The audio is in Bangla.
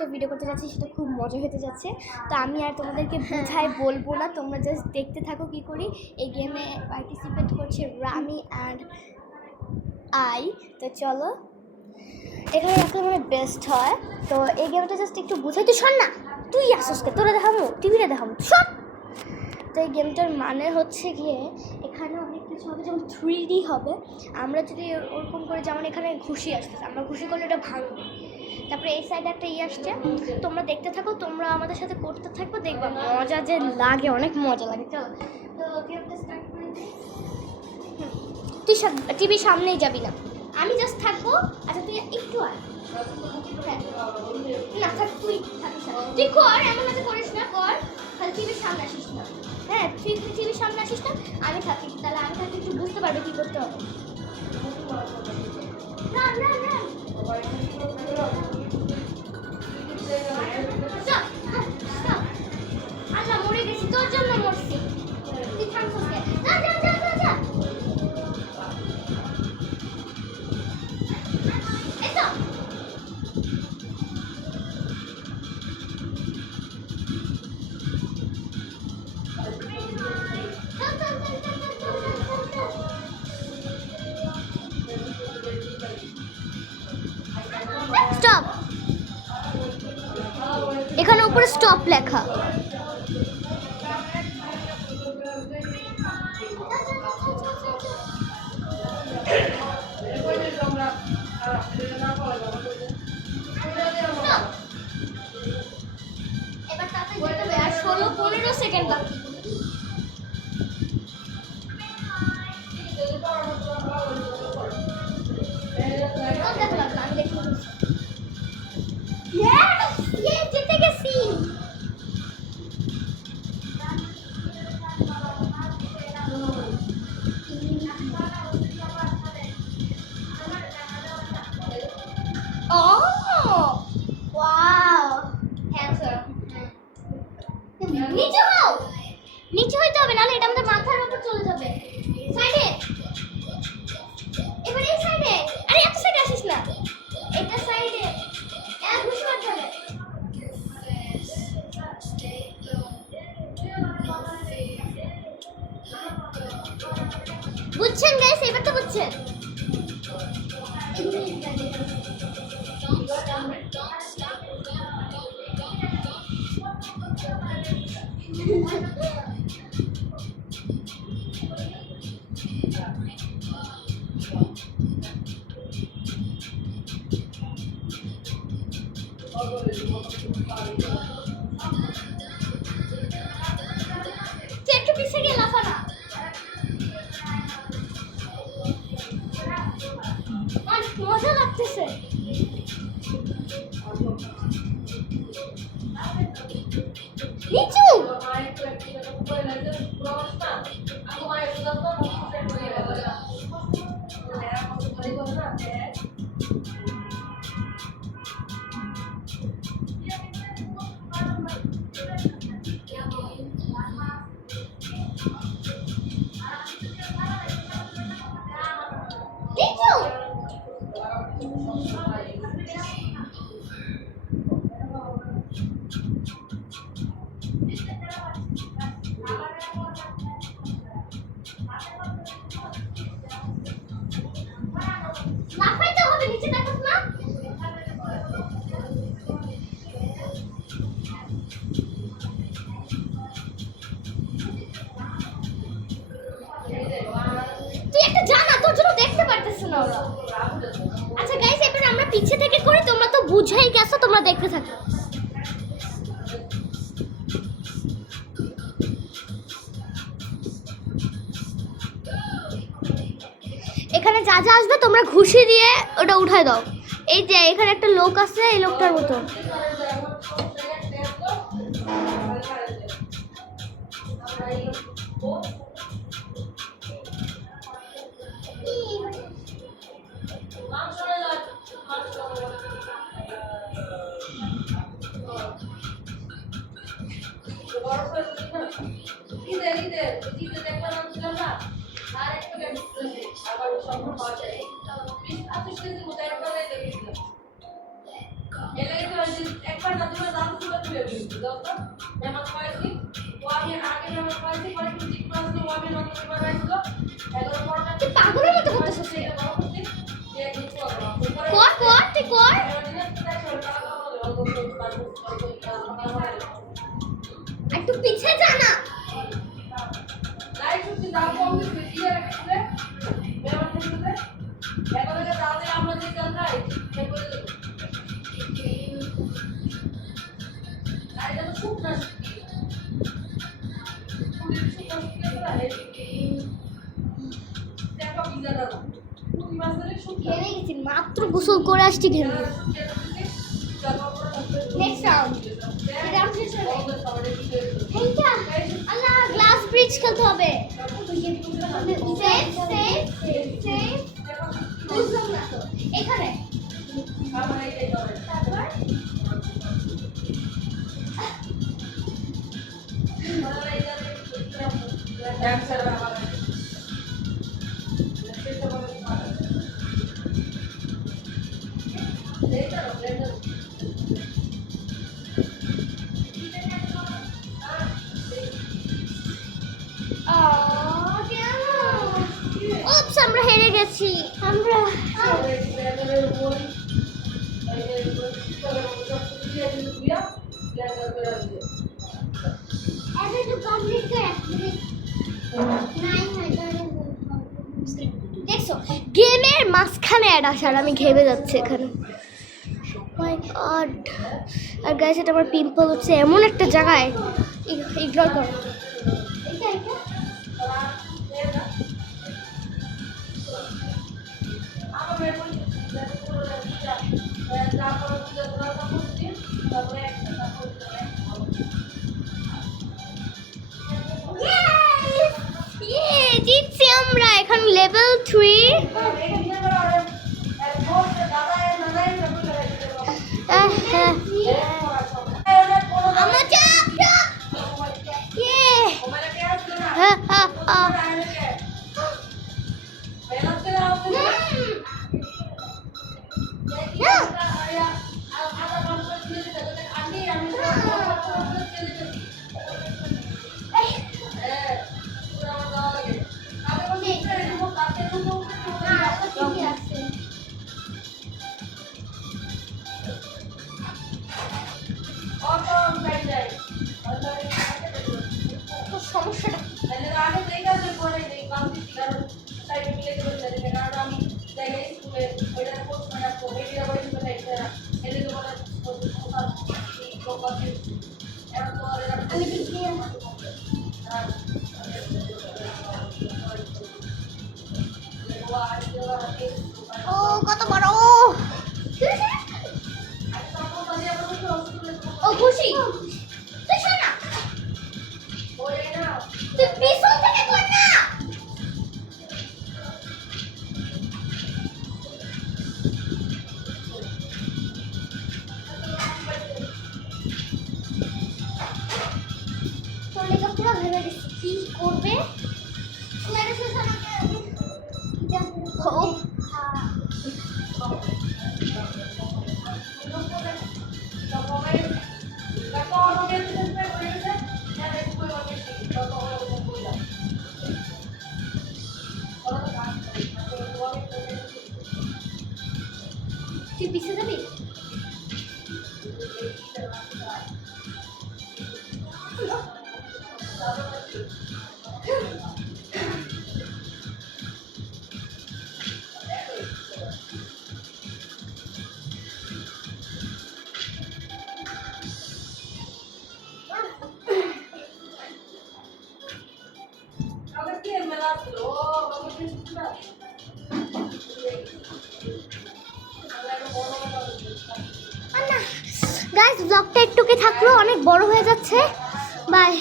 একটা ভিডিও করতে যাচ্ছি, সেটা খুব মজা হতে যাচ্ছে। তো আমি আর তোমাদেরকে বোঝাই বলবো না, তোমরা জাস্ট দেখতে থাকো কী করি। এই গেমে পার্টিসিপেট করছে রামি অ্যান্ড আই। তো চলো, এখানে রাখলে মানে বেস্ট হয়। তো এই গেমটা জাস্ট একটু বুঝাই। তুই শোন না, তুই আসসকে, তোরা দেখাবো টিভিতে দেখাবো, শোন। তো এই গেমটার মানে হচ্ছে গিয়ে এখানে অনেক কিছু হবে, যেমন 3D হবে। আমরা যদি ওরকম করে, যেমন এখানে ঘুষি আসতেছে, আমরা ঘুষি করলে এটা ভাঙবে। তারপরে এই সাইডে একটা আসছে, তোমরা দেখতে থাকো, তোমরা আমাদের সাথে করতে থাকবো, দেখবা মজা যে লাগে, অনেক মজা লাগে। চলো, তো গেমটা স্টার্ট করে দিই। তুই টিভির সামনেই যাবি না, আমি জাস্ট থাকবো। আচ্ছা তুই একটু আয়। হ্যাঁ না থাক, তুই থাকিস না, তুই কর, এমন আছে করিস না, কর। তাহলে টিভির সামনে আসিস না। হ্যাঁ তুই টিভির সামনে আসিস না, আমি থাকি। তাহলে আমি থাকি, একটু বুঝতে পারবে কী করতে হবে। না না না আল্লাহ, মরে গেছি, তোর জন্য মরছি। তুই থামছিস কে? যা যা যা যা যা। এই তো স্টপ। এখানে উপরে স্টপ লেখা। এবার তাতে যেতে হবে, আর 16-15 সেকেন্ড বাকি। জিতে গেছি। নিচে হও, নিচে হইতে হবে, নাহলে এটা আমাদের মাথার উপর চলে যাবে। সাইডে, এবার এই সাইডে। আরে এত সাইডে আসিস না, এটা সাইডে। ঘুষি মারতে হবে। বুঝছেন গাইস? এবার তো বুঝছেন। একটু পিছে গিয়ে লাফা না, অনেক মজা লাগতেছে। নিচু নিচু। লাফাইতে হবে, নিচে দেখো না। তুই একটা জানা, তোর জন্য দেখতে পারতেছ না ওরা। আচ্ছা গাইস, এবার আমরা পিছে থেকে করি, তোমরা তো বুঝাই গেছো, তোমরা দেখতে থাকো। এখানে যা যা আসবে তোমরা ঘুষি দিয়ে ওটা উঠায় দাও। এই যে এখানে একটা লোক আছে, এই লোকটার মতো। একবার তুই পাগলের মতো করতেছিস কর কর তুই কর একটু পিছে যা না ঘেমে গেছি মাত্র গোসল করে আসছি ঘেমে নেক্সট রাউন্ড আল্লাহ গ্লাস ব্রিজ খেলতে হবে সেফ সেফ সেফ বুঝলাম না তো এখানে তারপর ওপস আমরা হেরে গেছি আমরা দেখছো গেমের মাঝখানে অ্যাড আসার আমি ঘেমে যাচ্ছে এখানে মাই গড আর গাইস এটা আমার পিম্পল হচ্ছে এমন একটা জায়গায় ইগনোর করো জিতছি আমরা এখন লেভেল 3 আমার চাপ ও কত বড় ও খুশি তুই শোন না তুই পিছন থেকে কর না তোর লেখা পুরো ভেবে গেছি কি করবে তুই পিছিয়ে যাবি গাইস ব্লগটা একটু কি থাকলো অনেক বড় হয়ে যাচ্ছে বাই